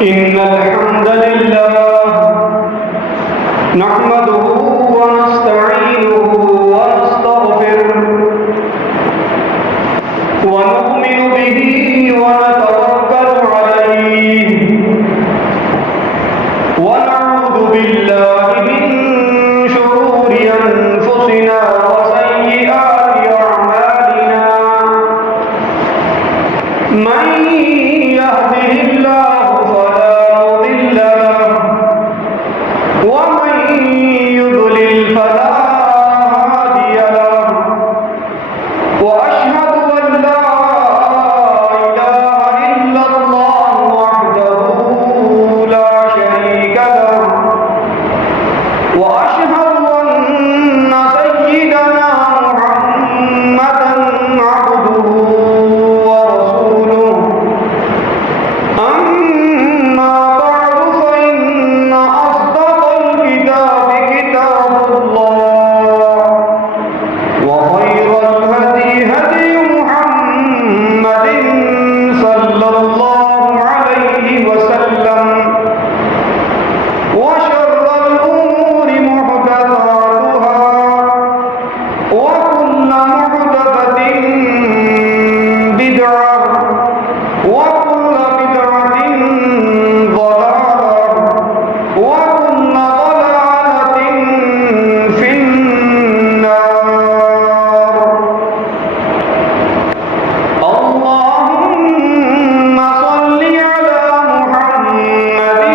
إن الحمد لله نحمده ونستعينه ونستغفره ونؤمن به ونتوكل عليه ونعوذ بالله من شرور أنفسنا وسيئات أعمالنا من يهده الله فلا مضل له ومن يضلل فلا هادي له وأشهد أن لا إله إلا الله وحده لا شريك له وأشهد أن سيدنا محمدا عبده ورسوله أما بعد فإن أصدق الكتاب كتاب الله وخير الهدي هدي محمد صلى الله عليه وسلم وشر الأمور محدثاتها وكل محدثة بدعة وكل بدعة ضلالة وكل ضلالة في النار. اللهم صل على محمد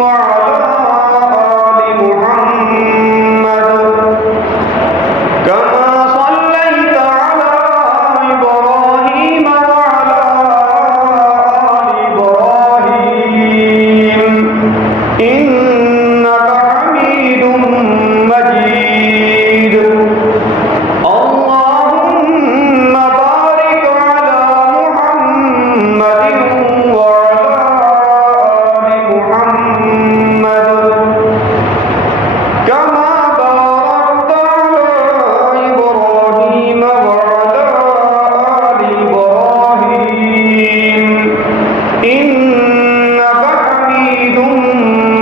وعلى آل محمد كما صليت على إبراهيم وعلى آل إبراهيم إنك حميد مجيد. اللهم بارك على محمد وعلى آل محمد كما باركت على إبراهيم وعلى آل إبراهيم إنك حميد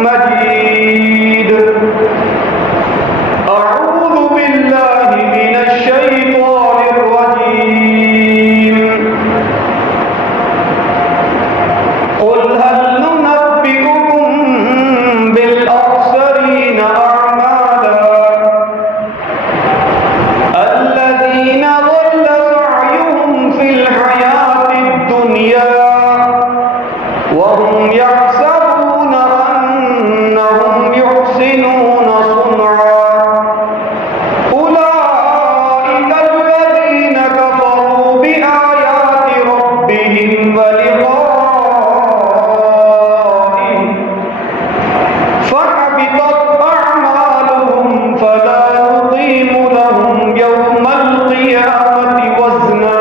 مجيد. أعوذ بالله من الشيطان الرجيم. قل هل ننبئكم بالأخسرين أعمالا الذين ضل سعيهم في الحياة الدنيا وهم يحسبون أنهم يحسنون صنعا أولئك الذين كفروا بآيات ربهم ولقائه فحبطت أعمالهم فلا نقيم لهم يوم القيامة وزنا.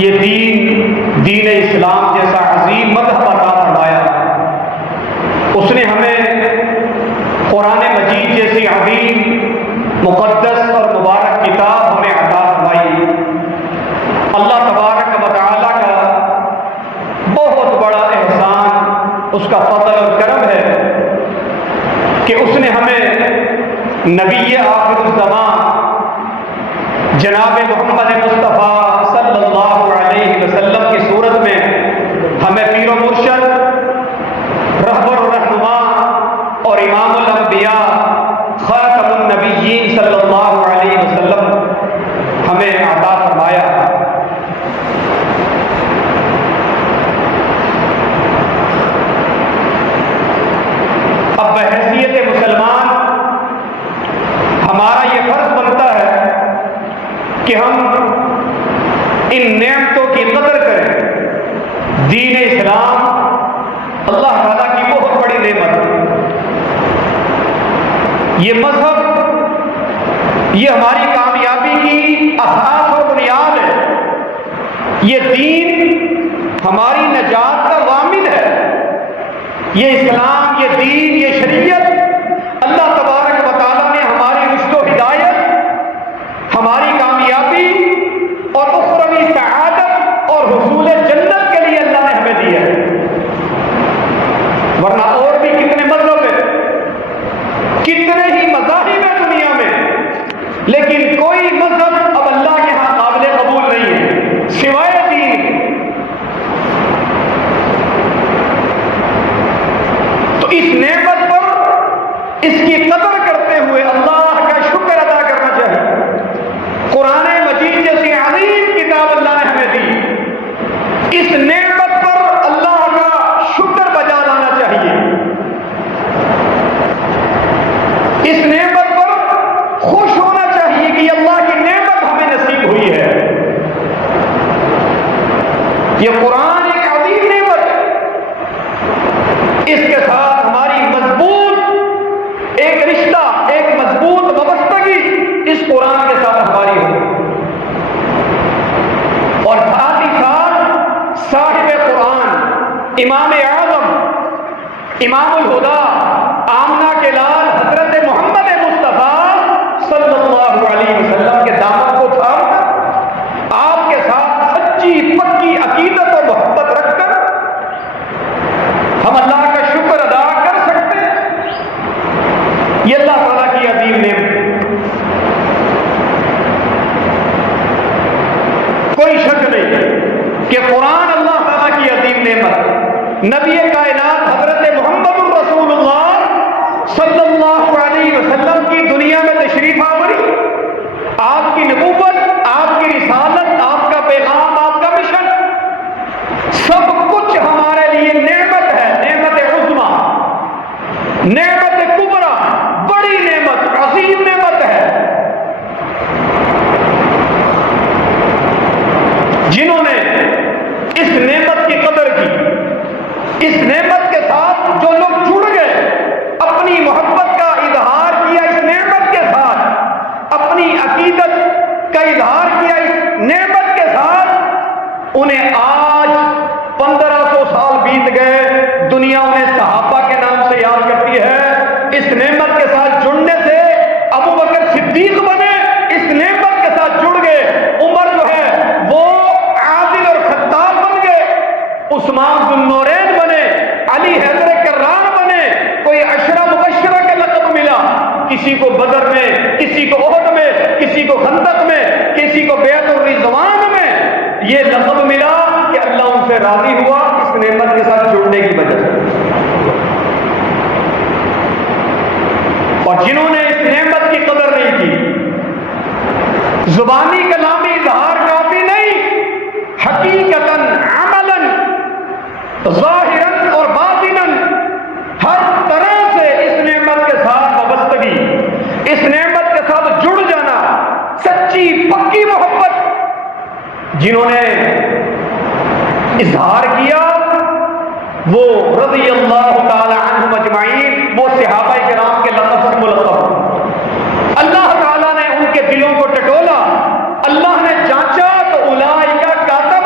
یہ دین اسلام جیسا عظیم مذہب عطا فرمایا، اس نے ہمیں قرآن مجید جیسی عظیم مقدس اور مبارک کتاب ہمیں عطا فرمائی۔ اللہ تبارک و تعالیٰ کا بہت بڑا احسان، اس کا فضل اور کرم ہے کہ اس نے ہمیں نبی آخر الزمان جناب محمد مصطفیٰ صلی اللہ علیہ وسلم کی صورت میں ہمیں پیر و مرشد، رہبر و رہنما اور امام الانبیاء خاتم النبیین صلی اللہ علیہ وسلم ہمیں عطا فرمایا۔ اب بحیثیت مسلمان ہمارا یہ فرض بنتا ہے کہ ہم ان نعمتوں کی قدر کریں۔ دین اسلام اللہ تعالیٰ کی بہت بڑی نعمت ہے۔ یہ مذہب، یہ ہماری کامیابی کی اساس و بنیاد ہے۔ یہ دین ہماری نجات کا ضامن ہے۔ یہ اسلام، یہ دین، یہ شریعت اللہ تبارک و تعالیٰ نے ہماری رشد و ہدایت، ہماری کامیابی اور اخروی سعادت اور حصول جنت کے لیے اللہ نے ہمیں دی ہے۔ ورنہ اور بھی کتنے مذہب ہیں، کتنے ہی مذاہب ہیں دنیا میں، لیکن کوئی مذہب اب اللہ کے ہاں قابل قبول نہیں ہے سوائے دین۔ تو اس نعمت پر اس کی قدر کرتے ہوئے اللہ کا شکر ادا کرنا چاہیے۔ قرآن مجید جیسی عظیم کتاب اللہ نے ہمیں دی، اس نعمت پر اللہ کا شکر بجا لانا چاہیے، اس نعمت پر خوش ہونا چاہیے کہ اللہ کی نعمت ہمیں نصیب ہوئی ہے۔ یہ قرآن ایک عظیم نعمت ہے، اس کے ساتھ ہماری مضبوط ایک رشتہ، ایک مضبوط وابستگی اس قرآن کے ساتھ ہماری ہو، اور ساتھ ہی ساتھ صاحب قرآن امام اعظم، امام الہدا، آمنہ کے لال حضرت محمد مصطفیٰ صلی اللہ علیہ وسلم کے دامن کو تھام کر، آپ کے ساتھ سچی پکی عقیدت اور محبت رکھ کر ہم اللہ کا شکر ادا کر سکتے ہیں۔ یہ اللہ تعالیٰ کی عظیم نعمت ہے، کوئی شک نہیں کہ قرآن اللہ تعالیٰ کی عظیم نعمت ہے۔ نبی کائنات حضرت محمد الرسول اللہ صلی اللہ علیہ وسلم کی دنیا میں تشریف آوری، آپ کی نبوت، آپ کی رسالت، آپ کا پیغام، آپ کا مشن، سب کچھ ہمارے لیے نعمت ہے، نعمت عظمی، نعمت کبریٰ، بڑی نعمت، عظیم نعمت ہے۔ جنہوں نے اس نعمت کی قدر کی، اس نعمت کے ساتھ جو لوگ جڑ گئے، اپنی محبت کا اظہار کیا اس نعمت کے ساتھ، اپنی عقیدت کا اظہار کیا اس نعمت کے ساتھ، انہیں آج 1500 سال بیت گئے، دنیا انہیں صحابہ کے نام سے یاد کرتی ہے۔ اس نعمت کے ساتھ جڑنے سے ابو بکر صدیق بنے، اس نعمت کے ساتھ جڑ گئے، عمر جو ہے وہ عادل اور خطاب بن گئے، عثمان ذو النورین بنے، علی حیدر کرار بنے، کوئی عشرہ مبشرہ کا لقب ملا، کسی کو بدر میں، کسی کو احد میں، کسی کو خندق میں، کسی کو بیعت الرضوان میں یہ لقب ملا کہ اللہ ان سے راضی ہوا اس نعمت کے ساتھ جڑنے کی وجہ سے۔ اور جنہوں نے اس نعمت کی قدر نہیں کی، زبانی کلامی اظہار کافی نہیں، حقیقتاً عملاً ظاہراً اور باطناً ہر طرح سے اس نعمت کے ساتھ وابستگی، اس نعمت کے ساتھ جڑ جانا، سچی پکی محبت جنہوں نے اظہار کیا، وہ رضی اللہ تعالی عنہم اجمعین، وہ صحابہ کرام کے لقب سے ملقب۔ اللہ تعالیٰ نے ان کے دلوں کو ٹٹولا، اللہ نے جانچا تو اولئک کتب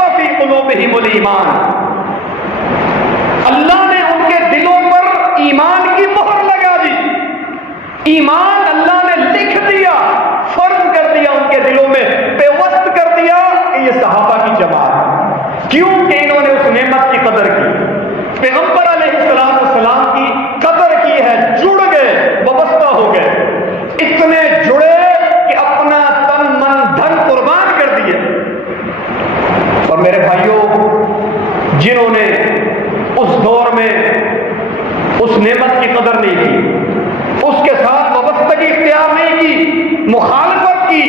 اس نعمت کی قدر نہیں کی، اس کے ساتھ وابستگی اختیار نہیں کی، مخالفت کی،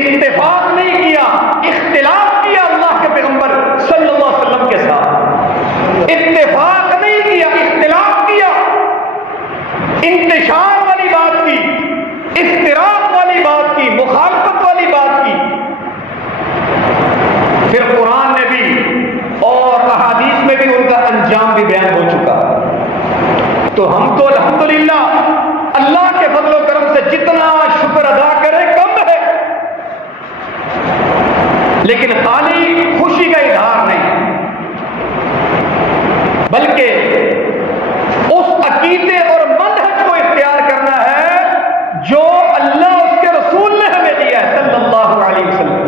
اتفاق نہیں کیا، اختلاف کیا اللہ کے پیغمبر صلی اللہ علیہ وسلم کے ساتھ، اتفاق نہیں کیا، اختلاف کیا، انتشار والی بات کی، افتراق والی بات کی، مخالفت والی بات کی۔ پھر قرآن میں بھی اور احادیث میں بھی ان کا انجام بھی بیان ہو چکا۔ تو ہم تو الحمدللہ اللہ کے فضل و کرم سے جتنا شکر ادا کریں کم ہے، لیکن خالی خوشی کا اظہار نہیں، بلکہ اس عقیدے اور منہج کو اختیار کرنا ہے جو اللہ اس کے رسول نے ہمیں دیا ہے صلی اللہ علیہ وسلم۔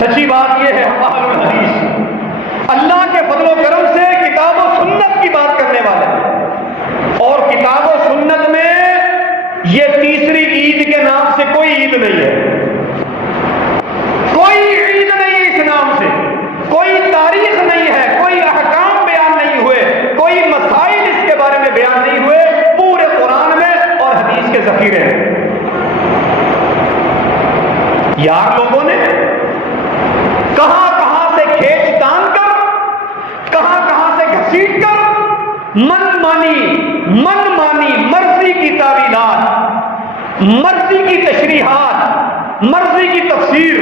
سچی بات یہ ہے ہم اہل الحدیث اللہ کے فضل و کرم سے کتاب و سنت کی بات کرنے والے ہیں، اور کتاب و سنت میں یہ تیسری عید کے نام سے کوئی عید نہیں ہے، کوئی عید نہیں اس نام سے، کوئی تاریخ نہیں ہے، کوئی احکام بیان نہیں ہوئے، کوئی مسائل اس کے بارے میں بیان نہیں ہوئے، پورے قرآن میں اور حدیث کے ذخیرے ہیں۔ یار لوگوں نے کہاں کہاں سے کھینچ تان کر، کہاں کہاں سے گھسیٹ کر من مانی مرضی کی تعویلات، مرضی کی تشریحات، مرضی کی تفسیر،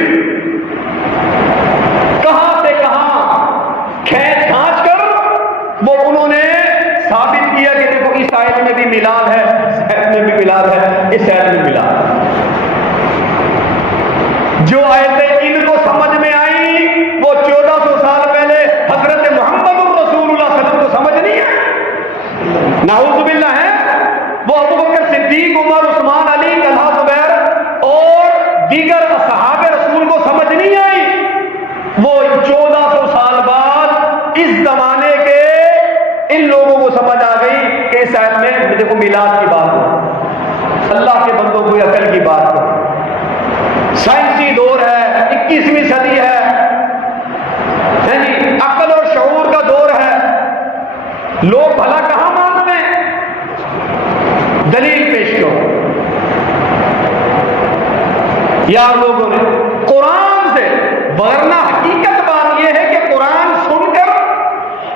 کہاں سے کہاں کھینچ کھانچ کر وہ انہوں نے ثابت کیا کہ دیکھو اس آیت میں بھی میلاد ہے، اس آیت میں بھی میلاد ہے، اس آیت میں میلاد ہے۔ جو آیتیں ان کو سمجھ میں آئی وہ 1400 سال پہلے حضرت محمد رسول اللہ صلی اللہ علیہ وسلم کو سمجھ نہیں آئی، نعوذ باللہ ہے، وہ ابو بکر صدیق، عمر، عثمان، علی، طلحہ، زبیر اور دیگر اصحاب رسول کو سمجھ نہیں آئی، وہ 1400 سال بعد اس زمانے کے ان لوگوں کو سمجھ آ گئی کہ اس آیت میں دیکھو میلاد کی بات ہو، اللہ کے بندوں کو عقل کی بات ہو، سائنسی دور ہے، 21ویں صدی ہے جی، عقل اور شعور کا دور ہے، لوگ بھلا کہاں مانتے ہیں؟ دلیل پیش کرو۔ یا لوگوں نے قرآن سے، ورنہ حقیقت بات یہ ہے کہ قرآن سن کر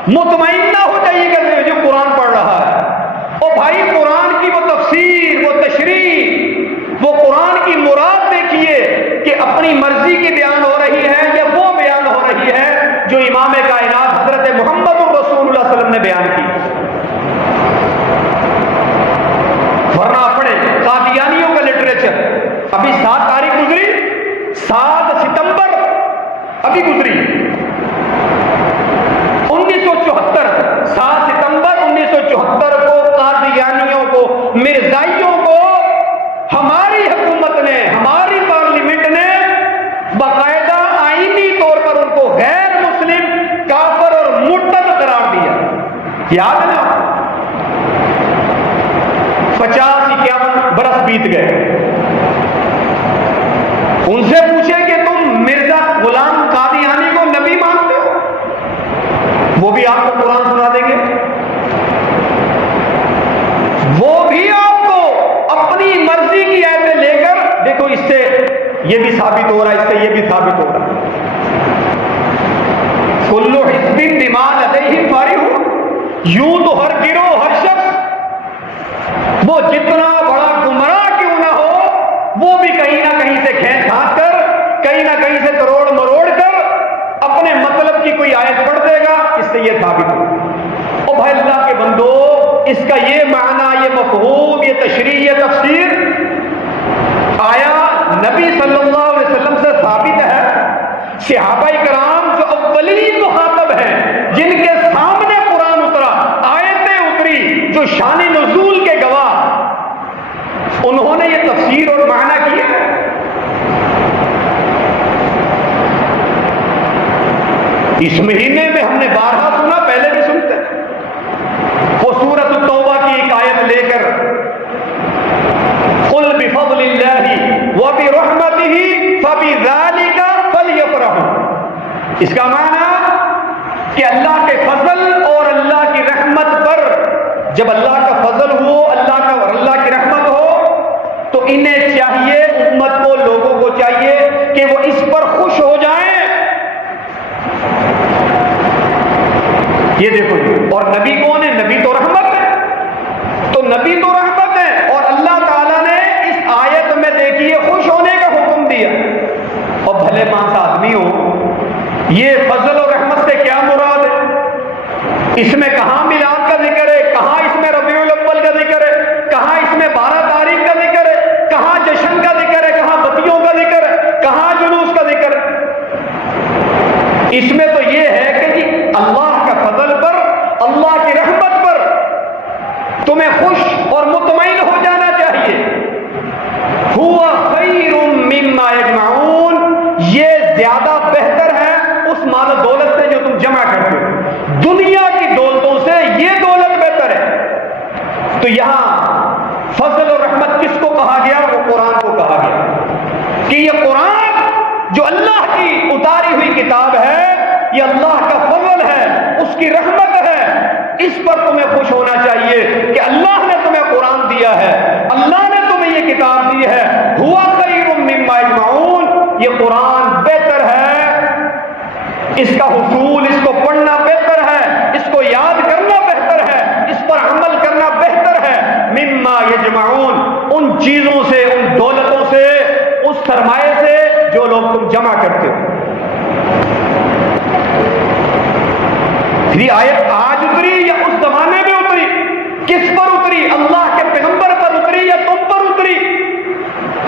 مطمئن نہ ہو جائیے گا جو قرآن پڑھ رہا ہے، او بھائی قرآن کی وہ تفسیر، وہ تشریح، وہ قرآن کی مراد دیکھیے کہ اپنی مرضی کی بیان ہو رہی ہے یا وہ بیان ہو رہی ہے جو امام کائنات حضرت محمد رسول اللہ صلی اللہ علیہ وسلم نے بیان کی۔ ورنہ اپنے قادیانیوں کا لٹریچر، ابھی 7 تاریخ گزری، 7 ستمبر ابھی گزری، 1974، 7 ستمبر 1974 کو قادیانیوں کو، مرزائیوں کو ہماری حکومت نے، ہماری پارلیمنٹ نے باقاعدہ آئینی طور پر ان کو غیر مسلم، کافر اور مرتد قرار دیا، یاد نا؟ 50-51 برس بیت گئے، ان سے پوچھے کہ تم مرزا غلام قادیانی کو نبی مانتے ہو؟ وہ بھی آپ کو قرآن سنا دیں گے، وہ بھی آپ کو اپنی مرضی کی آیتیں لے کر دیکھو اس سے یہ بھی ثابت ہو رہا ہے، اس سے یہ بھی ثابت ہو رہا ہے، کل حزب بما لدیہم فرحون، یوں تو ہر گروہ، ہر شخص وہ جتنا بڑا گمراہ کیوں نہ ہو، وہ بھی کہیں نہ کہیں سے کھینچ کھانچ کر، کہیں نہ کہیں سے کروڑ مروڑ کر اپنے مطلب کی کوئی آیت پڑھ دے گا، اس سے یہ ثابت ہو۔ او بھائی اللہ کے بندو، اس کا یہ معنی، یہ مفہوم، یہ تشریح، یہ تفسیر آیا نبی صلی اللہ علیہ وسلم سے ثابت ہے؟ صحابہ کرام جو اولین مخاطب ہیں، جن کے سامنے قرآن اترا، آیتیں اتری، جو شان نزول کے گواہ، انہوں نے یہ تفسیر اور معنی کیا۔ اس مہینے میں ہم نے بارہا سنا، پہلے بھی سنتے ہیں، وہ سورۃ التوبہ کی ایک آیت لے کر قل بفضل اللہ وبرحمتہ فبذلک فلیفرحوا، اس کا معنی کہ اللہ کے فضل اور اللہ کی رحمت جب اللہ کا فضل ہو، اللہ کی رحمت ہو، تو انہیں چاہیے، امت کو، لوگوں کو چاہیے کہ وہ اس پر خوش ہو جائیں۔ یہ دیکھو جی، اور نبی کون ہے؟ نبی تو رحمت ہے، تو نبی تو رحمت ہے، اور اللہ تعالیٰ نے اس آیت میں دیکھیے خوش ہونے کا حکم دیا۔ اور بھلے مانس آدمی ہو، یہ فضل اور رحمت سے کیا مراد ہے؟ اس میں کہاں میلاد کا ذکر ہے، کہاں اس میں ربیع الاول کا ذکر ہے، کہاں اس میں 12 تاریخ کا ذکر ہے، کہاں جشن کا ذکر ہے، کہاں بتیوں کا ذکر ہے، کہاں جلوس کا ذکر ہے؟ اس میں تو یہ ہے کہ جی اللہ کا فضل پر، اللہ کی رحمت پر تمہیں خوش اور مطمئن ہو جانا چاہیے۔ ہوا خیر مما یجمعون، یہ زیادہ بہتر ہے اس مال و دولت سے جو تم جمع کرتے ہو، دنیا کی دولتوں سے یہ دولت بہتر ہے۔ تو یہاں فضل اور رحمت کس کو کہا گیا؟ وہ قرآن کو کہا گیا کہ یہ قرآن جو اللہ کی اتاری ہوئی کتاب ہے، یہ اللہ کا فضل ہے، اس کی رحمت ہے، اس پر تمہیں خوش ہونا چاہیے کہ اللہ نے تمہیں قرآن دیا ہے، اللہ نے تمہیں یہ کتاب دی ہے۔ ہوا خیر مما یجمعون، یہ قرآن بہتر ہے، اس کا حصول، اس کو پڑھنا بہتر ہے، اس کو یاد کرنا بہتر ہے، اس پر عمل کرنا بہتر ہے، مما یجمعون، ان چیزوں سے، ان دولتوں سے، اس سرمایے سے جو لوگ تم جمع کرتے ہو۔ یہ آیت آج اتری یا اس زمانے میں اتری؟ کس پر اتری؟ اللہ کے پیغمبر پر اتری یا تم پر اتری؟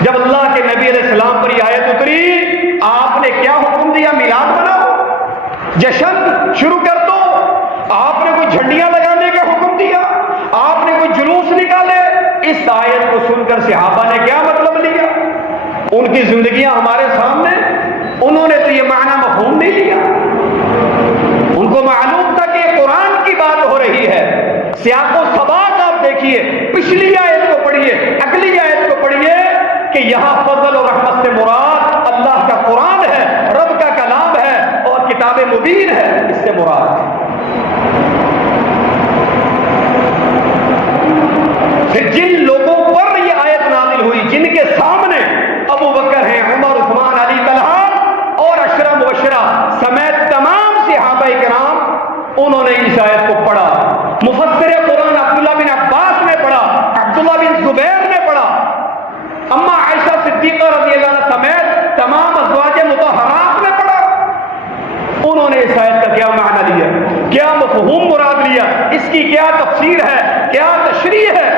جب اللہ کے نبی علیہ السلام پر یہ آیت اتری، آپ نے کیا حکم دیا؟ میلاد مناؤ، جشن شروع کر دو۔ آپ نے کوئی جھنڈیاں لگانے کا حکم دیا؟ آپ نے کوئی جلوس نکالے؟ اس آیت کو سن کر صحابہ نے کیا مطلب لیا؟ ان کی زندگیاں ہمارے سامنے، انہوں نے تو یہ معنی مفہوم نہیں لیا۔ ان کو معلوم تھا کہ قرآن کی بات ہو رہی ہے۔ سیاق و سباق آپ دیکھیے، پچھلی آیت کو پڑھیے، اگلی آیت کو پڑھیے کہ یہاں فضل اور رحمت سے مراد اللہ کا قرآن ہے، رب کا کلام ہے، اور کتاب مبین ہے، اس سے مراد ہے۔ پھر جن لوگوں پر یہ آیت نازل ہوئی، جن کے سامنے ابو بکر ہیں، عمر، عثمان، علی، طلحہ اور عشرہ مبشرہ سمیت تمام صحابہ کرام، انہوں نے اس آیت کو پڑھا۔ مفسر قرآن عبداللہ بن عباس نے پڑھا، عبداللہ بن زبیر نے پڑھا، اما عائشہ صدیقہ رضی اللہ عنہ سمیت تمام ازواج مطہرات نے پڑھا۔ انہوں نے اس آیت کا کیا معنی لیا، کیا مفہوم مراد لیا، اس کی کیا تفسیر ہے، کیا تشریح ہے،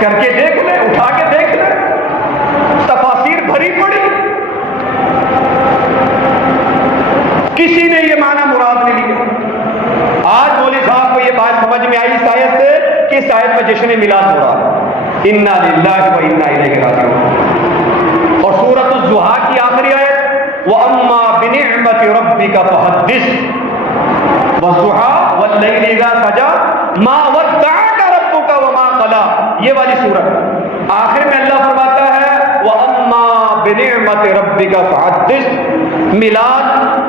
کر کے دیکھ لیں، اٹھا کے دیکھ لیں، تفاسیر بھری پڑی، کسی نے یہ معنی مراد نہیں لیا۔ آج مولوی صاحب کو یہ بات سمجھ میں آئی اس آیت سے کہ اس آیت میں جشن میلاد ہو رہا ہے، انا للہ و انا الیہ راجعون۔ اور سورۃ الضحیٰ کی آخری آیت، وَأَمَّا بِنِعْمَةِ رَبِّكَ فَحَدِّثْ وَالضُّحَىٰ وَاللَّيْلِ إِذَا سَجَىٰ مَا وَدَّعَكَ رَبُّكَ وَمَا قَلَىٰ، یہ والی سورت آخر میں اللہ فرماتا ہے وَأَمَّا بِنِعْمَةِ رَبِّكَ فَحَدِّثْ۔ میلاد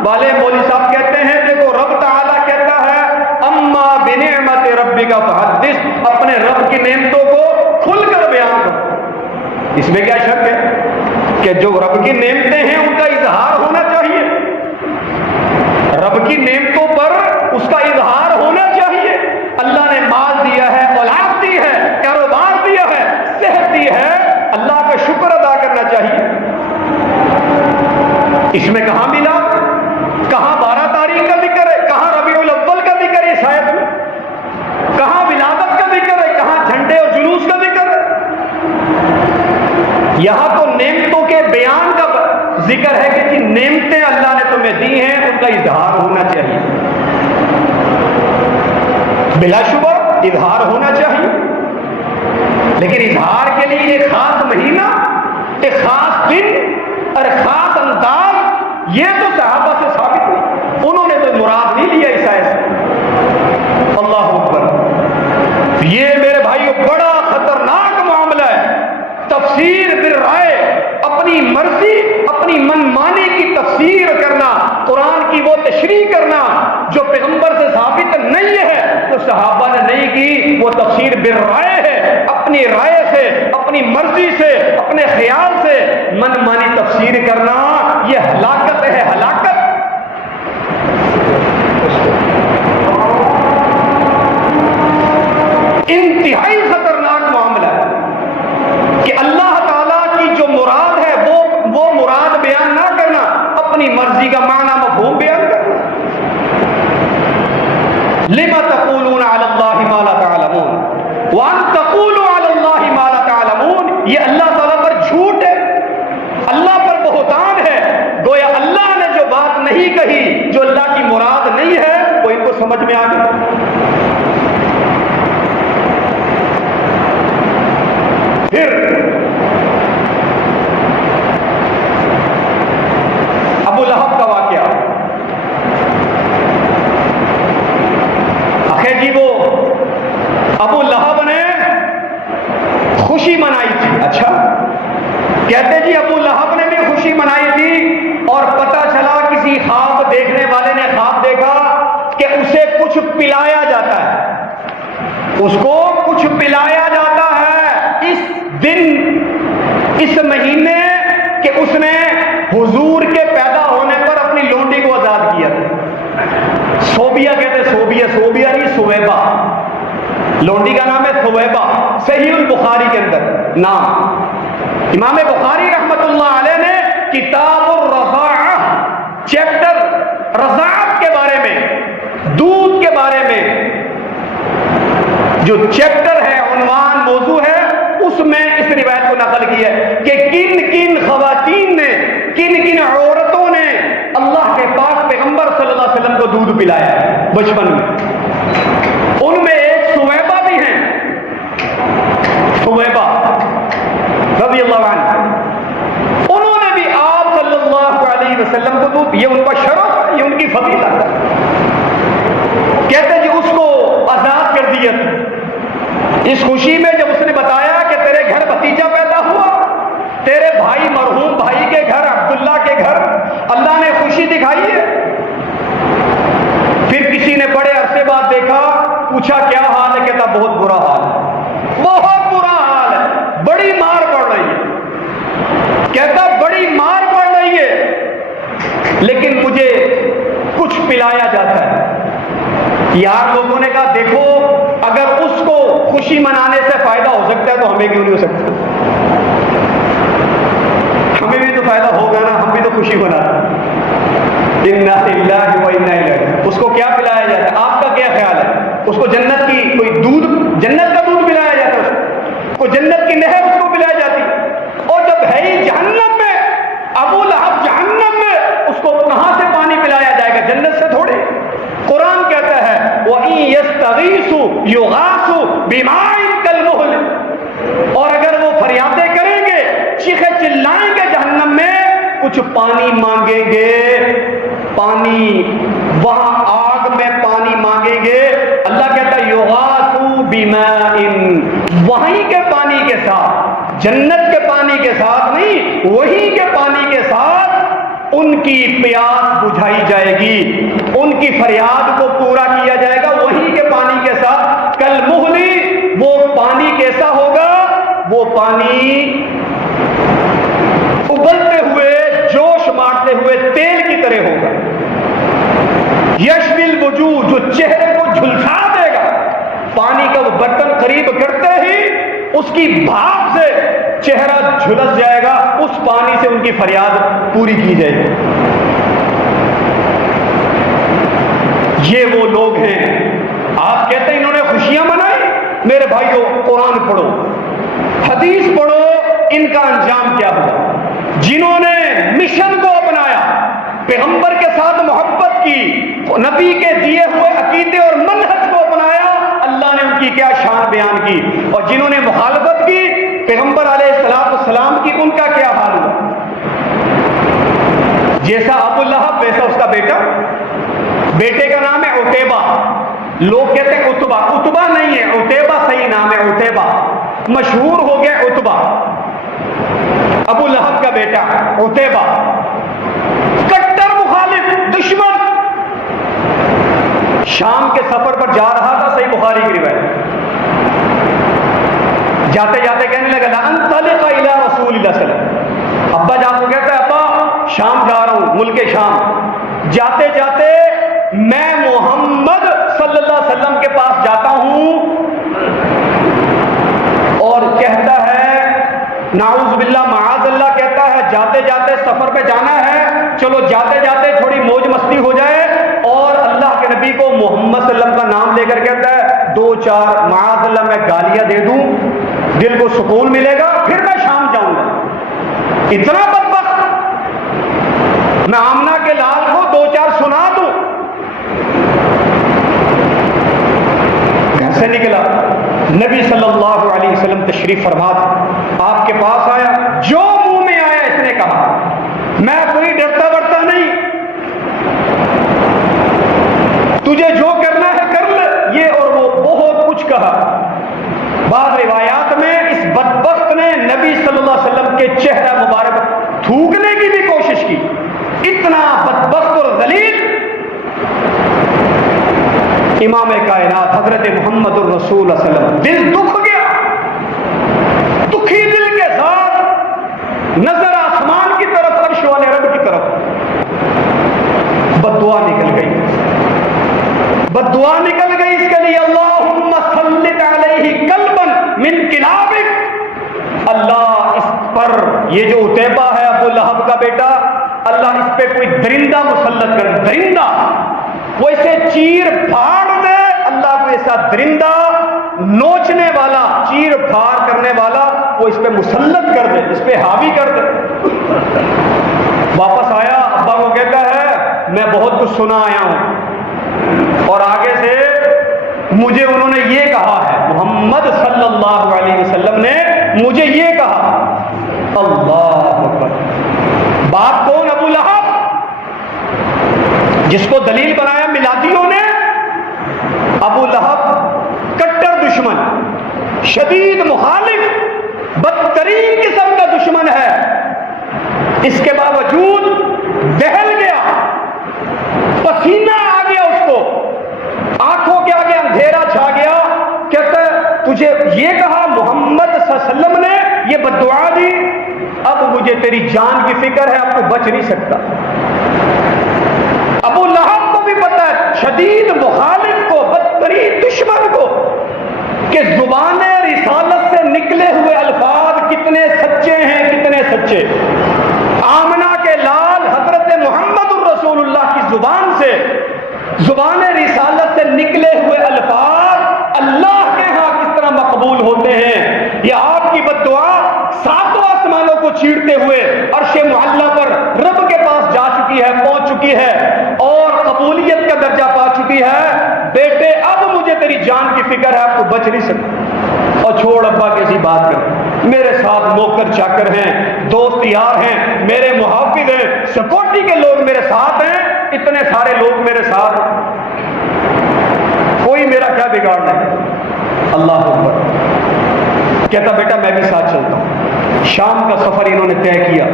والے مولوی صاحب کہتے ہیں دیکھو رب تعالیٰ کہتا ہے اما بنعمت ربک فحدث، اپنے رب کی نعمتوں کو کھل کر بیان کرو۔ اس میں کیا شک ہے کہ جو رب کی نعمتیں ہیں ان کا اظہار ہونا چاہیے، رب کی نعمتوں پر اس کا اظہار ہونا چاہیے۔ اللہ نے مال دیا ہے، اولاد دی ہے، کاروبار دیا ہے، صحت دی ہے، اللہ کا شکر ادا کرنا چاہیے۔ اس میں کہاں ملا، کہاں 12 تاریخ کا ذکر ہے، کہاں ربیع الاول کا ذکر ہے، شاید میں کہاں ولادت کا ذکر ہے، کہاں جھنڈے اور جلوس کا ذکر ہے۔ یہاں تو نعمتوں کے بیان کا ذکر ہے کہ جن نعمتیں اللہ نے تمہیں دی ہیں ان کا اظہار ہونا چاہیے، بلا شبہ اظہار ہونا چاہیے، لیکن اظہار کے لیے ایک خاص مہینہ، ایک خاص دن اور خاص انداز، یہ تو صحابہ سے ثابت ہوئی، انہوں نے تو مراد نہیں لیا اس آیت سے۔ اللہ اکبر، یہ میرے بھائیو بڑا خطرناک معاملہ ہے۔ تفسیر بالرائے، اپنی مرضی، اپنی من مانی کی تفسیر کرنا، قرآن کی وہ تشریح کرنا جو پیغمبر سے ثابت نہیں ہے، تو صحابہ نے نہیں تفسیر بالرائے ہے، اپنی رائے سے، اپنی مرضی سے، اپنے خیال سے من مانی تفسیر کرنا یہ ہلاکت ہے، ہلاکت۔ انتہائی خطرناک معاملہ ہے کہ اللہ تعالیٰ کی جو مراد ہے وہ مراد بیان نہ کرنا، اپنی مرضی کا معنی مفہوم بیان کرنا۔ لما تقولون علی اللہ ما لا تعلمون وان تقولوا علی اللہ ما لا تعلمون، یہ اللہ تعالیٰ پر جھوٹ ہے، اللہ پر بہتان ہے۔ گویا اللہ نے جو بات نہیں کہی، جو اللہ کی مراد نہیں ہے، وہ ان کو سمجھ میں آ گئی۔ پھر ابو لہب کا واقعہ، آخر جی وہ ابو لہب نے خوشی منائی تھی۔ اچھا، کہتے جی ابو لہب نے بھی خوشی منائی تھی، اور پتہ چلا کسی خواب دیکھنے والے نے خواب دیکھا کہ اسے کچھ پلایا جاتا ہے، اس کو کچھ پلایا جاتا ہے اس دن، اس مہینے، کہ اس نے حضور کے پیدا ہونے پر اپنی لونڈی کو آزاد کیا تھا۔ صوبیہ کہتے، صوبیہ نہیں، صویبہ، لونڈی کا نام ہے صویبہ، صحیح البخاری کے اندر نام۔ امام بخاری رحمت اللہ علیہ نے کتاب الرضاعہ، چیپٹر رضاعت کے بارے میں، دودھ کے بارے میں جو چیپٹر ہے، عنوان موضوع ہے، اس میں اس روایت کو نقل کی ہے کہ کن کن خواتین نے، کن کن عورتوں نے اللہ کے پاک پیغمبر صلی اللہ علیہ وسلم کو دودھ پلایا ہے بچپن میں۔ ان میں ایک صویبہ بھی ہیں، صویبہ رضی اللہ عنہ، انہوں نے بھی آپ صلی اللہ علیہ وسلم کو دودھ، یہ ان کا شرف ہے، یہ ان کی فضیلت ہے۔ کہتے جی اس کو آزاد کر دیا، اس خوشی میں جب اس نے بتایا کہ تیرے گھر بھتیجا پیدا ہوا، تیرے بھائی مرحوم بھائی کے گھر، عبداللہ کے گھر اللہ نے خوشی دکھائی ہے۔ پھر کسی نے بڑے عرصے بعد دیکھا، پوچھا کیا حال ہے، کہتا بہت برا حال ہے، بہت برا حال ہے، بڑی مار پڑ رہی ہے، کہتا بڑی مار پڑ رہی ہے، لیکن مجھے کچھ پلایا جاتا ہے۔ یار لوگوں نے کہا دیکھو، اگر اس کو خوشی منانے سے فائدہ ہو سکتا ہے تو ہمیں کیوں نہیں ہو سکتا؟ ہمیں بھی تو فائدہ ہوگا نا، ہم بھی تو خوشی مناتے۔ انا للہ و انا الیہ، اس کو کیا پلایا جاتا ہے؟ آپ کا کیا خیال ہے؟ اس کو جنت کی کوئی دودھ، جنت کا دودھ پلایا جاتا ہے، اس کو جنت کی نہر اس کو پلائی جاتی، اور جب ہے ہی جہنم میں، ابو لہب جہنم میں، اس کو کہاں سے پانی پلایا جائے گا؟ جنت سے تھوڑے۔ قرآن کہتا ہے وَإِن يَسْتَغِيثُوا يُغَاثُوا بِمَاءٍ كَالْمُهْلِ، اور اگر وہ فریادیں کریں گے، چیخیں چلائیں گے جہنم میں، کچھ پانی مانگیں گے، پانی، وہاں آگ میں پانی مانگیں گے، اللہ کہتا ہے یغاثوا بِمَاءٍ، وہیں کے پانی کے ساتھ، جنت کے پانی کے ساتھ نہیں، وہیں کے پانی کے ساتھ ان کی پیاس بجھائی جائے گی، ان کی فریاد کو پورا کیا جائے گا وہیں کے پانی کے ساتھ۔ کالمہلی، وہ پانی کیسا ہوگا؟ وہ پانی ابلتے ہوئے، جوش مارتے ہوئے تیل کی طرح ہوگا۔ یشوی الوجوہ، جو چہرے کو جھلسا دے گا، پانی کا وہ برتن قریب کرتے ہی اس کی بھاپ سے چہرہ جھلس جائے گا، اس پانی سے ان کی فریاد پوری کی جائے گی۔ یہ وہ لوگ ہیں، آپ کہتے ہیں انہوں نے خوشیاں منائی؟ میرے بھائیو، قرآن پڑھو، حدیث پڑھو، ان کا انجام کیا ہوا؟ جنہوں نے مشن کو اپنایا، پیغمبر کے ساتھ محبت کی، نبی کے دیے ہوئے عقیدے اور منہج کو اپنایا، اللہ نے ان کی کیا شان بیان کی، اور جنہوں نے مخالفت کی پیغمبر علیہ السلام کی، ان کا کیا حال ہوا؟ جیسا ابو لہب ویسا اس کا بیٹا، بیٹے کا نام ہے عتیبہ، لوگ کہتے ہیں عتبہ، عتبہ نہیں ہے، عتیبہ صحیح نام ہے، عتیبہ مشہور ہو گیا عتبہ، ابو لہب کا بیٹا عتیبہ، کٹر مخالف، دشمن، شام کے سفر پر جا رہا تھا، صحیح بخاری کی روایت، جاتے جاتے کہنے لگا لانطلق الی رسول اللہ صلی اللہ علیہ وسلم، ابا جان کو کہتا ہے ابا شام جا رہا ہوں، ملک شام، جاتے جاتے میں محمد صلی اللہ علیہ وسلم کے پاس جاتا ہوں، اور کہتا ہے نعوذ باللہ معاذ اللہ، کہتا ہے جاتے جاتے سفر پہ جانا ہے، چلو جاتے جاتے تھوڑی موج مستی ہو جائے، اور اللہ کے نبی کو محمد صلی اللہ علیہ وسلم کا نام لے کر کہتا ہے دو چار معاذ اللہ میں گالیاں دے دوں، دل کو سکون ملے گا، پھر میں شام جاؤں گا۔ اتنا بدبخت، میں آمنہ کے لال کو دو چار سنا دوں۔ گھر سے نکلا، نبی صلی اللہ علیہ وسلم تشریف فرما تھے، آپ کے پاس آیا، جو منہ میں آیا اس نے کہا، میں کوئی ڈرتا ورتا نہیں، تجھے جو کرنا ہے کر لے، یہ اور وہ بہت کچھ کہا۔ بعض روایات میں اس بدبخت نے نبی صلی اللہ علیہ وسلم کے چہرہ مبارک تھوکنے کی بھی کوشش کی، اتنا بدبخت اور ذلیل۔ امام کائنات حضرت محمد الرسول صلی اللہ علیہ وسلم دل دکھ گیا، دکھی دل کے ساتھ نظر آسمان کی طرف، عرش والے رب کی طرف، بددعا نکل گئی، بددعا نکل گئی اس کے لیے، اللہم سلط علیہ کلبا من کلابک، اللہ اس پر، یہ جو عتیبہ ہے ابو لہب کا بیٹا، اللہ اس پہ کوئی درندہ مسلط کر، درندہ وہ اسے چیر پھاڑ دے، اللہ کو ایسا درندہ نوچنے والا، چیر پھاڑ کرنے والا وہ اس پہ مسلط کر دے، اس پہ حاوی کر دے۔ واپس آیا، ابا کو کہتا ہے میں بہت کچھ سنا آیا ہوں، اور آگے سے مجھے انہوں نے یہ کہا ہے، محمد صلی اللہ علیہ وسلم نے مجھے یہ کہا۔ اللہ اکبر۔ باپ کون؟ ابو لہب، جس کو دلیل بنایا میلادیوں نے۔ ابو لہب کٹر دشمن، شدید مخالف، بدترین قسم کا دشمن ہے، اس کے باوجود دہل گیا، پسینہ آ گیا اس کو، آنکھوں کے آگے اندھیرا چھا گیا، کہتا ہے تجھے یہ کہا محمد صلی اللہ علیہ وسلم نے، یہ بددعا دی، اب مجھے تیری جان کی فکر ہے، اب تو بچ نہیں سکتا۔ ابو لہب کو بھی پتا ہے، شدید مخالف کو، بدترین دشمن کو، کہ زبان رسالت سے نکلے ہوئے الفاظ کتنے سچے ہیں، کتنے سچے۔ آمنہ کے لال حضرت محمد الرسول اللہ کی زبان سے، زبان رسالت سے نکلے ہوئے الفاظ اللہ کے ہاں کس طرح مقبول ہوتے ہیں۔ یہ آپ کی بددعا ساتوں آسمانوں کو چیرتے ہوئے عرش معلی پر رب کے پاس جا چکی ہے، پہنچ چکی ہے، اور قبولیت کا درجہ پا چکی ہے۔ بیٹے اب مجھے تیری جان کی فکر ہے، اب تو بچ نہیں سکتا، اور چھوڑ ابا کیسی بات کر، میرے ساتھ نوکر چاکر ہیں، دوست یار ہیں، میرے محافظ ہیں، سیکورٹی کے لوگ میرے ساتھ ہیں، اتنے سارے لوگ میرے ساتھ، کوئی میرا کیا بگاڑ نہیں۔ اللہ اکبر۔ کہتا بیٹا میں بھی ساتھ چلتا ہوں۔ شام کا سفر انہوں نے طے کیا،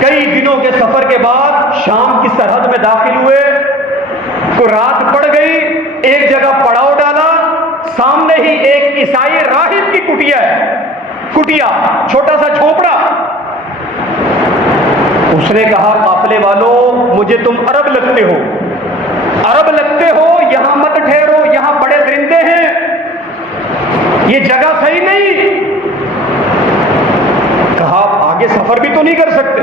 کئی دنوں کے سفر کے بعد شام کی سرحد میں داخل ہوئے، تو رات پڑ گئی، ایک جگہ پڑاؤ ڈالا، سامنے ہی ایک عیسائی راہب کی کٹیا ہے، کٹیا چھوٹا سا جھونپڑا۔ اس نے کہا قافلے والوں مجھے تم عرب لگتے ہو، عرب لگتے ہو، یہاں مت ٹھہرو، یہاں بڑے درندے ہیں، یہ جگہ صحیح نہیں۔ کہا آگے سفر بھی تو نہیں کر سکتے،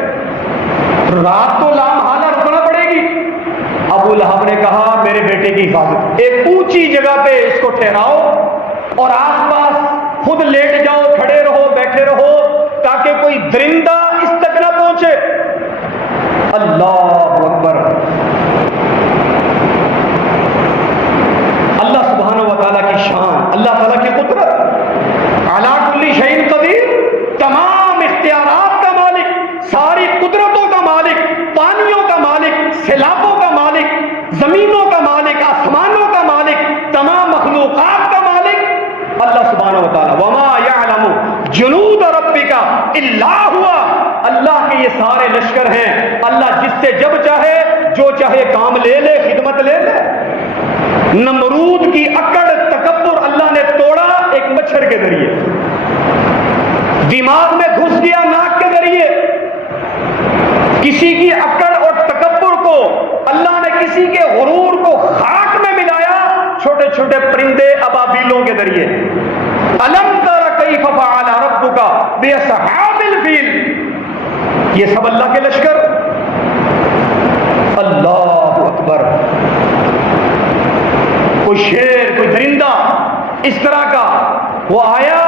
رات تو لامحالہ رکنا پڑے گی۔ ابو لہب نے کہا میرے بیٹے کی حفاظت، ایک اونچی جگہ پہ اس کو ٹھہراؤ، اور آس پاس خود لیٹ جاؤ، کھڑے رہو، بیٹھے رہو، تاکہ کوئی درندہ اس تک نہ پہنچے۔ اللہ اکبر۔ اللہ سبحانہ و تعالیٰ کی شان، اللہ تعالیٰ کی قدرت، علی کل شیء قدیر، تمام اختیارات کا مالک، ساری قدرتوں کا مالک، پانیوں کا مالک، سیلابوں کا مالک، زمینوں کا مالک، آسمانوں کا مالک، تمام مخلوقات کا مالک اللہ سبحانہ و تعالیٰ۔ وما یعلم جنود ربک الا هو، اللہ کے یہ سارے لشکر ہیں، اللہ جس سے جب چاہے جو چاہے کام لے لے، خدمت لے لے۔ نمرود کی اکڑ تکبر اللہ نے توڑا ایک مچھر کے ذریعے، پرندے ابابیلوں کے ذریعے. الم تر کیف فعل ربک باصحاب الفیل، یہ سب اللہ کے لشکر. اللہ اکبر. کوئی شیر، کوئی درندہ اس طرح کا وہ آیا،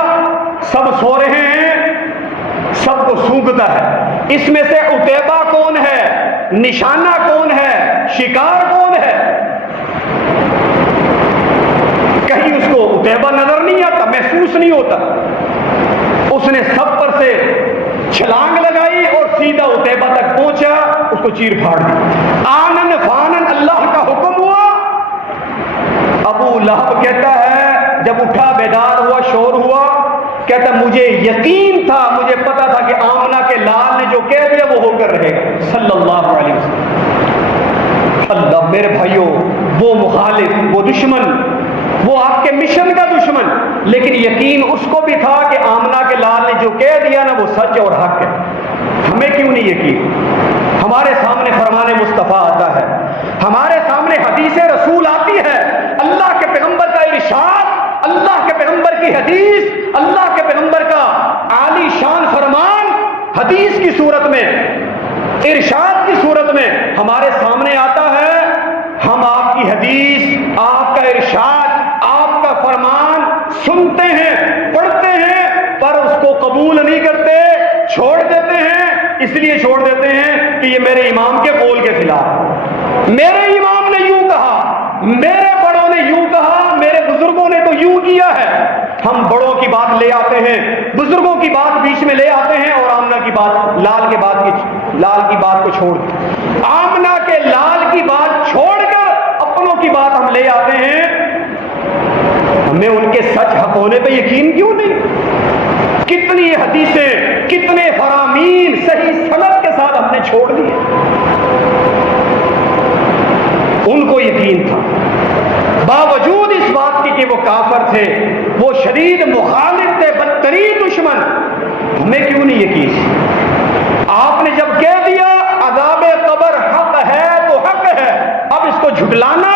سب سو رہے ہیں، سب کو سونگتا ہے. اس میں سے عتیبہ کون ہے، نشانہ کون ہے، شکار کون ہے؟ کہیں اس کو عتیبہ نظر نہیں آتا، محسوس نہیں ہوتا. اس نے سب پر سے چھلانگ لگائی اور سیدھا عتیبہ تک پہنچا، اس کو چیر پھاڑ دی. آنن فانن اللہ کا حکم ہوا. ابو لہب کہتا ہے جب اٹھا، بیدار ہوا، شور ہوا، کہتا مجھے یقین تھا، مجھے پتا تھا کہ آمنہ کے لال نے جو کہہ دیا وہ ہو کر رہے گا صلی اللہ علیہ وسلم. اللہ میرے بھائیوں، وہ مخالف، وہ دشمن، وہ آپ کے مشن کا دشمن، لیکن یقین اس کو بھی تھا کہ آمنہ کے لال نے جو کہہ دیا نا وہ سچ اور حق ہے. ہمیں کیوں نہیں یقین؟ ہمارے سامنے فرمان مصطفیٰ آتا ہے، ہمارے سامنے حدیث رسول آتی ہے، اللہ کے پیغمبر کا ارشاد، اللہ کے پیغمبر کی حدیث، اللہ کے پیغمبر کا عالی شان فرمان حدیث کی صورت میں، ارشاد کی صورت میں ہمارے سامنے آتا ہے. ہم آپ کی حدیث، آپ کا ارشاد، آپ کا فرمان سنتے ہیں، پڑھتے ہیں، پر اس کو قبول نہیں کرتے، چھوڑ دیتے ہیں. اس لیے چھوڑ دیتے ہیں کہ یہ میرے امام کے قول کے خلاف، میرے امام نے یوں کہا، میرے بڑوں نے یوں کہا، میرے بزرگوں نے تو یوں کیا ہے. ہم بڑوں کی بات لے آتے ہیں، بزرگوں کی بات بیچ میں لے آتے ہیں، اور آمنہ کی بات، لال کی بات کو چھوڑ دیں. آمنہ کے لال کی بات چھوڑ کر اپنوں کی بات ہم لے آتے ہیں. ہمیں ان کے سچ حق ہونے پہ یقین کیوں نہیں؟ کتنی حدیثیں، کتنے فرامین صحیح سند کے ساتھ ہم نے چھوڑ دیے. ان کو یقین تھا، باوجود اس بات کی کہ وہ کافر تھے، وہ شدید مخالف تھے، بدترین دشمن. ہمیں کیوں نہیں یقین؟ آپ نے جب کہہ دیا عذاب قبر حق ہے تو حق ہے، اب اس کو جھٹلانا،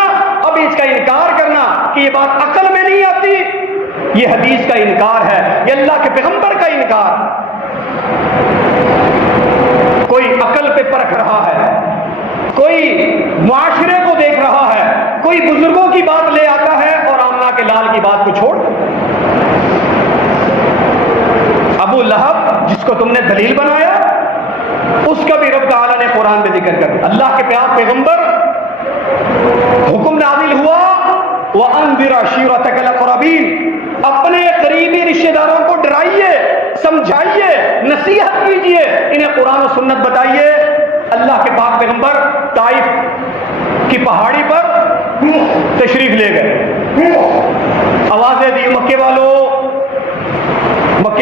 اب اس کا انکار کرنا کہ یہ بات عقل میں نہیں آتی، یہ حدیث کا انکار ہے، یہ اللہ کے پیغمبر کا انکار. کوئی عقل پہ پرکھ رہا ہے، کوئی معاشرے کو دیکھ رہا ہے، کوئی بزرگوں کی بات لے آتا ہے اور آمنہ کے لال کی بات کو چھوڑ. ابو لہب جس کو تم نے دلیل بنایا، اس کا بھی رب تعالیٰ نے قرآن میں ذکر کر دیا. اللہ کے پیارے پیغمبر، حکم نازل ہوا وَأَنذِرْ عَشِيرَتَكَ الْأَقْرَبِينَ، اپنے قریبی رشتہ داروں کو ڈرائیے، سمجھائیے، نصیحت کیجیے، انہیں قرآن و سنت بتائیے. اللہ کے پاک پیغمبر طائف کی پہاڑی پر تشریف لے گئے، آوازیں دی، مکے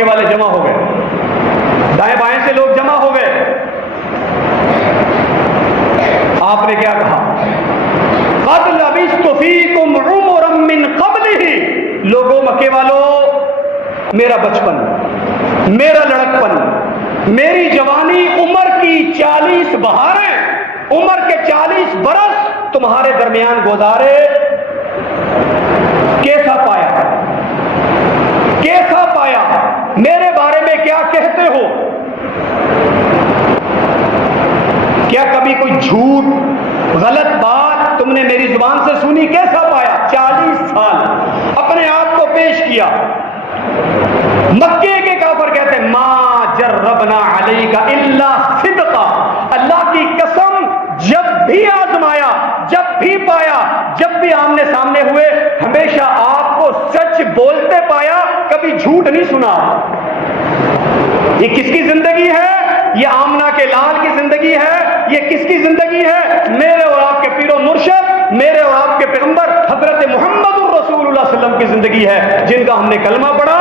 والے جمع ہو گئے، دائیں بائیں سے لوگ جمع ہو گئے. آپ نے کیا کہا؟ قَدْ لَبِثْتُ فِيكُمْ عُمُرًا مِّن قَبْلِهِ، لوگوں مکے والوں، میرا بچپن، میرا لڑکپن، میری جوانی، عمر کی 40 بہاریں، عمر کے 40 برس تمہارے درمیان گزارے. کیسا پایا؟ کیسا پایا؟ میرے بارے میں کیا کہتے ہو؟ کیا کبھی کوئی جھوٹ، غلط بات تم نے میری زبان سے سنی؟ کیسا پایا؟ 40 سال اپنے آپ کو پیش کیا. مکے کے کافر کہتے ہیں ما جربنا علیک الا صدقا، اللہ کی قسم جب بھی آزمایا، جب بھی پایا، جب بھی آمنے سامنے ہوئے، ہمیشہ آپ کو سچ بولتے پایا، کبھی جھوٹ نہیں سنا. یہ کس کی زندگی ہے؟ یہ آمنہ کے لال کی زندگی ہے. یہ کس کی زندگی ہے؟ میرے اور آپ کے پیر و مرشد، میرے اور آپ کے پیغمبر حضرت محمد الرسول اللہ صلی اللہ علیہ وسلم کی زندگی ہے، جن کا ہم نے کلمہ پڑھا،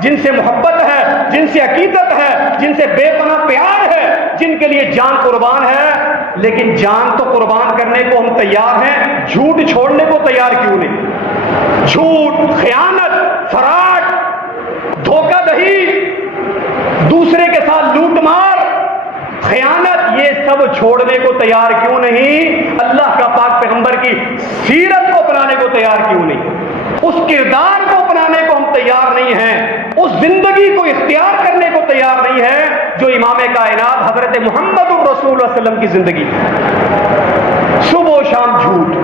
جن سے محبت ہے، جن سے عقیدت ہے، جن سے بے پناہ پیار ہے، جن کے لیے جان قربان ہے. لیکن جان تو قربان کرنے کو ہم تیار ہیں، جھوٹ چھوڑنے کو تیار کیوں نہیں؟ جھوٹ، خیانت، فراڈ، دھوکہ دہی، دوسرے کے ساتھ لوٹ مار، خیانت، یہ سب چھوڑنے کو تیار کیوں نہیں؟ اللہ کا پاک پیغمبر کی سیرت کو اپنانے کو تیار کیوں نہیں؟ اس کردار کو اپنانے کو ہم تیار نہیں ہیں، اس زندگی کو اختیار کرنے کو تیار نہیں ہے جو امام کائنات حضرت محمد الرسول اللہ علیہ وسلم کی زندگی ہے۔ صبح و شام جھوٹ،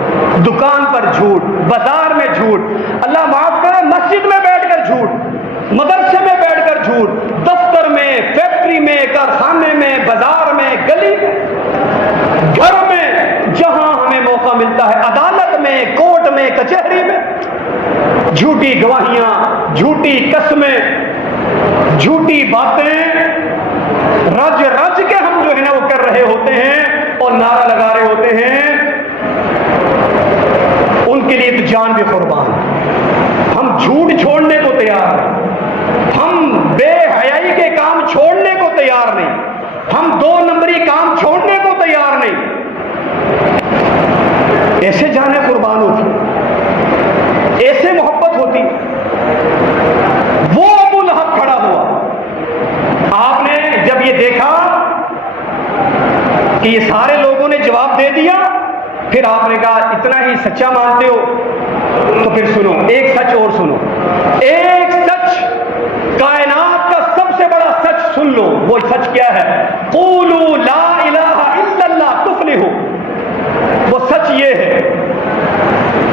دکان پر جھوٹ، بازار میں جھوٹ، اللہ معاف کرے مسجد میں بیٹھ کر جھوٹ، مدرسے میں بیٹھ کر جھوٹ، دفتر میں، فیکٹری میں، کارخانے میں، بازار میں، گلی میں، گھر میں، جہاں ہمیں موقع ملتا ہے، عدالت میں، کورٹ میں، کچہری میں، جھوٹی گواہیاں، جھوٹی قسمیں، جھوٹی باتیں رج رج کے ہم جو ہے نا وہ کر رہے ہوتے ہیں اور نعرہ لگا رہے ہوتے ہیں، ان کے لیے تو جان بھی قربان۔ ہم جھوٹ چھوڑنے کو تیار نہیں، ہم بے حیائی کے کام چھوڑنے کو تیار نہیں، ہم دو نمبری کام چھوڑنے کو تیار نہیں۔ ایسے جانیں قربان ہوتی، ایسے محبت ہوتی۔ وہ ابو لہب کھڑا ہوا، آپ نے جب یہ دیکھا کہ یہ سارے لوگوں نے جواب دے دیا، پھر آپ نے کہا اتنا ہی سچا مانتے ہو تو پھر سنو، ایک سچ اور سنو، ایک سچ کائنات کا سب سے بڑا سچ سن لو۔ وہ سچ کیا ہے؟ قولوا لا الہ الا اللہ تفلحوا۔ وہ سچ یہ ہے،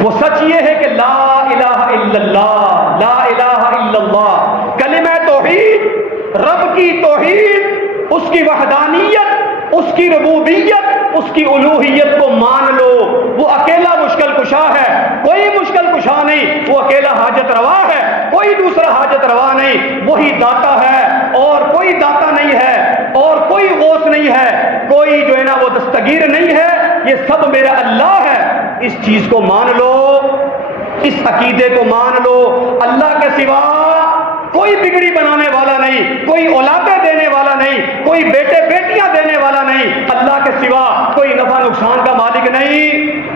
وہ سچ یہ ہے کہ لا الہ الا اللہ، لا الہ الا اللہ، کلمہ توحید، رب کی توحید، اس کی وحدانیت، اس کی ربوبیت، اس کی الوہیت کو مان لو۔ وہ اکیلا مشکل کشا ہے، کوئی مشکل کشا نہیں، وہ اکیلا حاجت روا ہے، کوئی دوسرا حاجت روا نہیں، وہی داتا ہے اور کوئی داتا نہیں ہے، اور کوئی غوث نہیں ہے، کوئی جو ہے نا وہ دستگیر نہیں ہے، یہ سب میرا اللہ ہے۔ اس چیز کو مان لو، اس عقیدے کو مان لو۔ اللہ کے سوا کوئی بگڑی بنانے والا نہیں، کوئی اولادیں دینے والا نہیں، کوئی بیٹے بیٹیاں دینے والا نہیں، اللہ کے سوا کوئی نفع نقصان کا مالک نہیں۔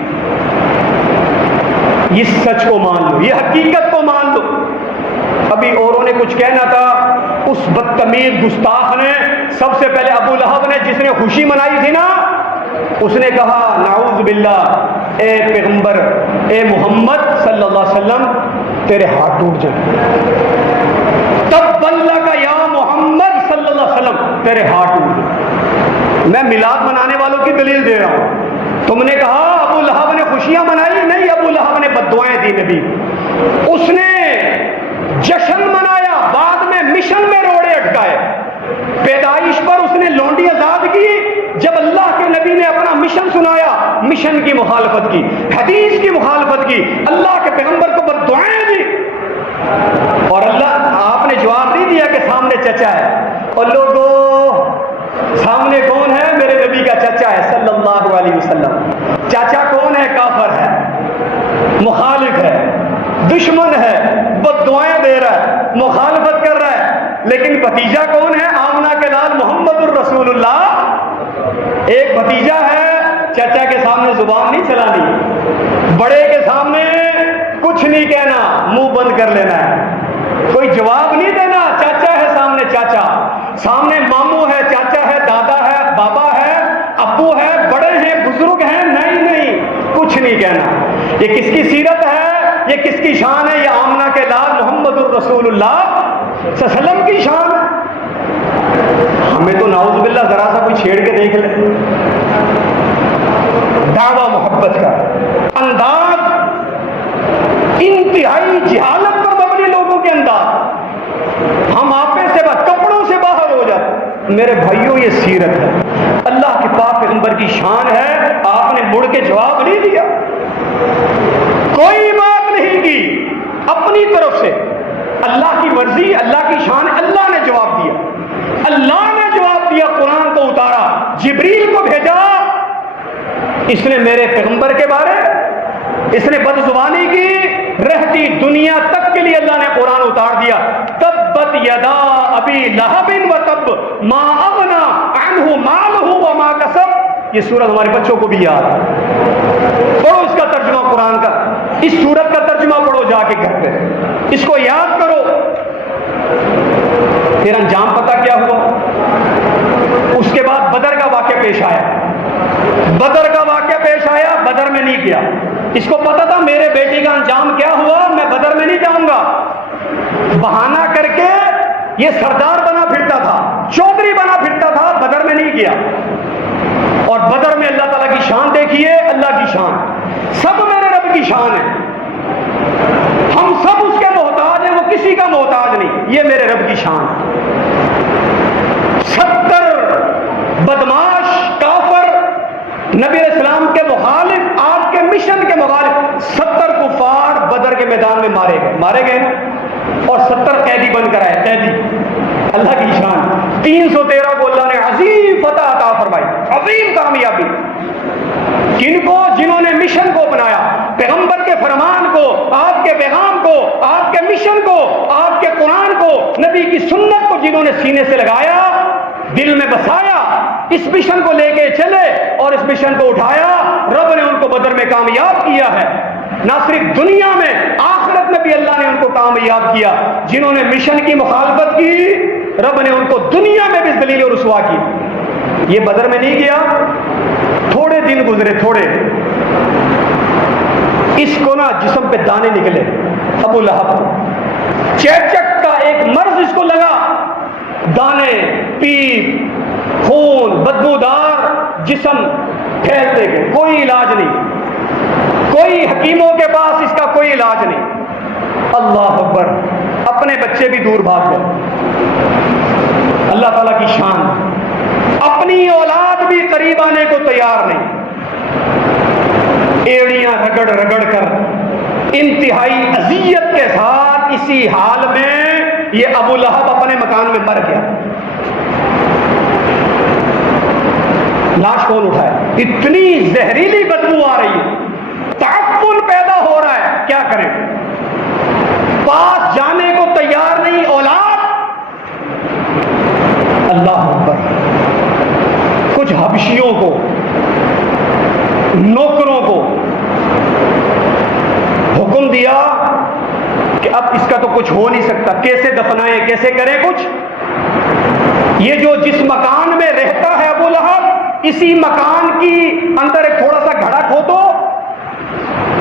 اس سچ کو مان لو، یہ حقیقت کو مان لو۔ ابھی اوروں نے کچھ کہنا تھا، اس بدتمیز گستاخ نے سب سے پہلے ابو لہب نے، جس نے خوشی منائی تھی نا، اس نے کہا نعوذ باللہ، اے پیغمبر، اے محمد صلی اللہ علیہ وسلم، تیرے ہاتھ ٹوٹ جائیں۔ تب اللہ کا یا محمد صلی اللہ علیہ وسلم، تیرے ہاتھ ٹوٹ جائیں۔ میں میلاد منانے والوں کی دلیل دے رہا ہوں۔ تم نے کہا ابو لہب نے خوشیاں منائی، نہیں، ابو لہب نے بددعائیں دی نبی۔ اس نے جشن منایا، بعد میں مشن میں روڑے اٹکائے۔ پیدائش پر اس نے لونڈی آزاد کی، جب اللہ کے نبی نے اپنا مشن سنایا، مشن کی مخالفت کی، حدیث کی مخالفت کی، اللہ کے پیغمبر کو بددعائیں دی، اور اللہ آپ نے جواب نہیں دیا کہ سامنے چچا ہے۔ اور لوگوں، سامنے کون ہے؟ میرے نبی کا چچا ہے صلی اللہ علیہ وسلم۔ چاچا کون ہے؟ کافر ہے، مخالف ہے، دشمن ہے، بددعائیں دے رہا ہے، مخالفت کر رہا ہے، لیکن بھتیجا کون ہے؟ آمنہ کے لال محمد الرسول اللہ۔ ایک بھتیجا ہے، چچا کے سامنے زبان نہیں چلانی، بڑے کے سامنے کچھ نہیں کہنا، منہ بند کر لینا ہے، کوئی جواب نہیں دینا۔ چاچا ہے سامنے، چاچا سامنے، ماموں ہے، چاچا ہے، دادا ہے، بابا ہے، ابو ہے، بڑے ہیں، بزرگ ہیں، نہیں نہیں، کچھ نہیں کہنا۔ یہ کس کی سیرت ہے؟ یہ کس کی شان ہے؟ یہ آمنہ کے لال محمد الرسول اللہ صلی اللہ علیہ وسلم کی شان ہے۔ ہمیں تو نعوذ باللہ ذرا سا کوئی چھیڑ کے دیکھ لے، دعویٰ محبت کا انداز انتہائی جہالت پر مبنی لوگوں کے انداز، ہم آپے سے کپڑوں سے باہر ہو جاتے۔ میرے بھائیوں، یہ سیرت ہے، اللہ کے پاک پیغمبر کی شان ہے۔ آپ نے مڑ کے جواب نہیں دیا، کوئی بات نہیں کی، اپنی طرف سے اللہ کی مرضی، اللہ کی شان، اللہ نے جواب دیا، اللہ نے جواب دیا، قرآن کو اتارا، جبریل کو بھیجا، اس نے میرے پیغمبر کے بارے، اس نے بد زبانی کی، رہتی دنیا تک کے لیے اللہ نے قرآن اتار دیا۔ تبت یدا ابی لہب وتب ما اغنی عنہ مالہ وما کسب۔ یہ سورت ہمارے بچوں کو بھی یاد ہے، پڑھو اس کا ترجمہ قرآن کا، اس سورت کا ترجمہ پڑھو جا کے گھر پہ، اس کو یاد کرو۔ پھر انجام پتہ کیا ہوا؟ اس کے بعد بدر کا واقعہ پیش آیا، بدر کا واقعہ پیش آیا، بدر میں نہیں گیا، اس کو پتا تھا میرے بیٹی کا انجام کیا ہوا، میں بدر میں نہیں جاؤں گا. بہانہ کر کے یہ سردار بنا پھرتا تھا، چودھری بنا پھرتا تھا، بدر میں نہیں گیا. اور بدر میں اللہ تعالیٰ کی شان دیکھیے، اللہ کی شان، سب میرے رب کی شان ہے. ہم سب اس کے محتاج ہیں، وہ کسی کا محتاج نہیں. یہ میرے رب کی شان. 70 بدماش کافر نبی علیہ السلام کے مخالف، آپ کے مشن کے مخالف 70 کفار بدر کے میدان میں مارے گئے نا. اور 70 قیدی بن کر آئے. قیدی اللہ کی شان. 313 کو اللہ نے عظیم فتح عطا فرمائی، عظیم کامیابی. کن کو؟ جنہوں نے مشن کو اپنایا، پیغمبر کے فرمان کو، آپ کے پیغام کو، آپ کے مشن کو، آپ کے قرآن کو، نبی کی سنت کو جنہوں نے سینے سے لگایا، دل میں بسایا، اس مشن کو لے کے چلے اور اس مشن کو اٹھایا. رب نے ان کو بدر میں کامیاب کیا ہے. نہ صرف دنیا میں، آخرت میں بھی اللہ نے ان کو کامیاب کیا. جنہوں نے مشن کی مخالفت کی، رب نے ان کو دنیا میں بھی ذلیل و رسوا کی. یہ بدر میں نہیں گیا. تھوڑے دن گزرے، تھوڑے، اس کو نا جسم پہ دانے نکلے. ابو لہب چیچک کا ایک مرض اس کو لگا. دانے، پیپ، خون، بدبودار جسم پھیلتے گئے. کوئی علاج نہیں، کوئی حکیموں کے پاس اس کا کوئی علاج نہیں. اللہ اکبر. اپنے بچے بھی دور بھاگ گئے. اللہ تعالیٰ کی شان. اپنی اولاد بھی قریب آنے کو تیار نہیں. ایڑیاں رگڑ رگڑ کر انتہائی اذیت کے ساتھ اسی حال میں یہ ابو لہب اپنے مکان میں مر گیا. لاش کون اٹھائے؟ اتنی زہریلی بدبو آ رہی ہے، تعفن پیدا ہو رہا ہے. کیا کریں؟ پاس جانے کو تیار نہیں اولاد. اللہ اکبر. کچھ حبشیوں کو، نوکروں کو حکم دیا کہ اب اس کا تو کچھ ہو نہیں سکتا، کیسے دفنائیں، کیسے کریں کچھ. یہ جو جس مکان میں رہتا ہے ابو لہب، اسی مکان کی اندر ایک تھوڑا سا گھڑا کھودو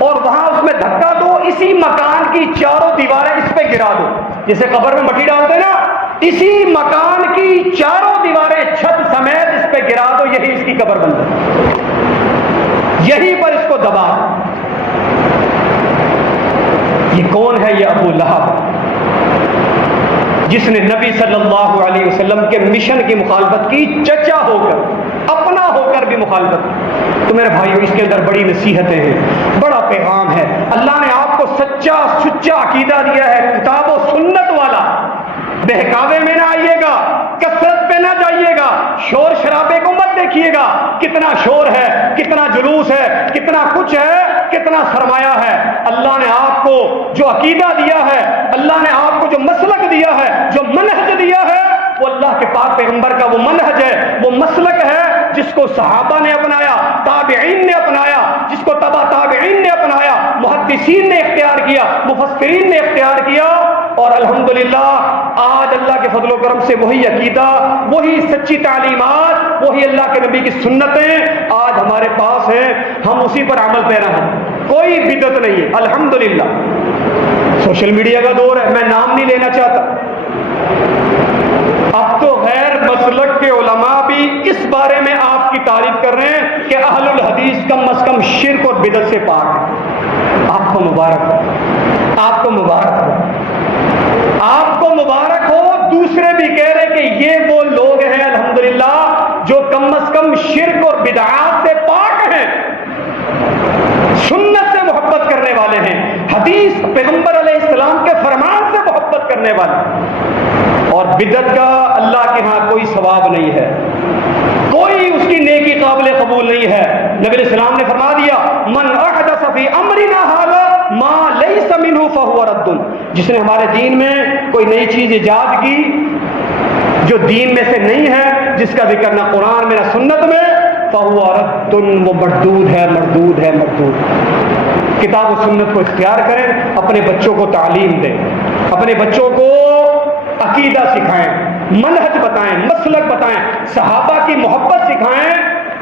اور وہاں اس میں دھکا دو. اسی مکان کی چاروں دیواریں اس پہ گرا دو. جیسے قبر میں مٹی ڈالتے نا، اسی مکان کی چاروں دیواریں چھت سمیت اس پہ گرا دو. یہی اس کی قبر بن جائے. یہی پر اس کو دبا دو. یہ کون ہے؟ یہ ابو لہب، جس نے نبی صلی اللہ علیہ وسلم کے مشن کی مخالفت کی، چچا ہو کر، اپنا ہو کر بھی مخالفت کی. تو میرے بھائیو، اس کے اندر بڑی نصیحتیں ہیں، بڑا پیغام ہے. اللہ نے آپ کو سچا عقیدہ دیا ہے، کتاب و سنت والا. بہکاوے میں نہ آئیے گا، کثرت پہ نہ جائیے گا، شور شرابے کو مت دیکھیے گا. کتنا شور ہے، کتنا جلوس ہے، کتنا کچھ ہے، کتنا سرمایہ ہے. اللہ نے آپ کو جو عقیدہ دیا ہے، اللہ نے آپ کو جو مسلک دیا ہے، جو منہج دیا ہے، وہ اللہ کے پاک پیغمبر کا وہ منہج ہے، وہ مسلک ہے جس کو صحابہ نے اپنایا، تابعین نے اپنایا، جس کو تبع تابعین نے اپنایا، محدثین نے اختیار کیا، مفسرین نے اختیار کیا. اور الحمدللہ آج اللہ کے فضل و کرم سے وہی عقیدہ، وہی سچی تعلیمات، وہی اللہ کے نبی کی سنتیں آج ہمارے پاس ہیں. ہم اسی پر عمل پیرا ہیں. کوئی بدعت نہیں ہے الحمدللہ. سوشل میڈیا کا دور ہے، میں نام نہیں لینا چاہتا. اب تو غیر مسلک کے علماء بھی اس بارے میں آپ کی تعریف کر رہے ہیں کہ اہل الحدیث کم از کم شرک اور بدعت سے پاک ہے. آپ کو مبارک ہو، آپ کو مبارک ہو، آپ کو مبارک ہو. دوسرے بھی کہہ رہے کہ یہ وہ لوگ ہیں الحمدللہ جو کم از کم شرک اور بدعات سے پاک ہیں، سنت سے محبت کرنے والے ہیں، حدیث پیغمبر علیہ السلام کے فرمان سے محبت کرنے والے. اور بدعت کا اللہ کے ہاں کوئی ثواب نہیں ہے، کوئی اس کی نیکی قابل قبول نہیں ہے. نبی علیہ السلام نے فرما دیا، من احدث فی امرنا ھذا ما لیس منہ فہو رد. جس نے ہمارے دین میں کوئی نئی چیز ایجاد کی جو دین میں سے نہیں ہے، جس کا ذکر نہ قرآن میں نہ سنت میں، فہو رد، وہ مردود ہے، مردود ہے، مردود. کتاب و سنت کو اختیار کریں، اپنے بچوں کو تعلیم دیں، اپنے بچوں کو عقیدہ سکھائیں، منہج بتائیں، مسلک بتائیں، صحابہ کی محبت سکھائیں،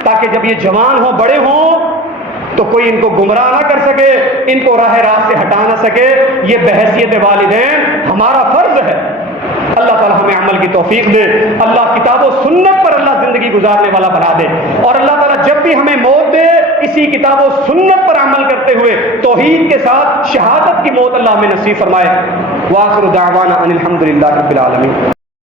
تاکہ جب یہ جوان ہوں، بڑے ہوں، تو کوئی ان کو گمراہ نہ کر سکے، ان کو راہ راست سے ہٹا نہ سکے۔ یہ بحیثیت والدین ہمارا فرض ہے۔ اللہ تعالیٰ ہمیں عمل کی توفیق دے، اللہ کتاب و سنت پر اللہ زندگی گزارنے والا بنا دے، اور اللہ تعالیٰ جب بھی ہمیں موت دے اسی کتاب و سنت پر عمل کرتے ہوئے توحید کے ساتھ شہادت کی موت اللہ ہمیں نصیب فرمائے۔ وآخر دعوانا ان الحمد للہ رب العالمین۔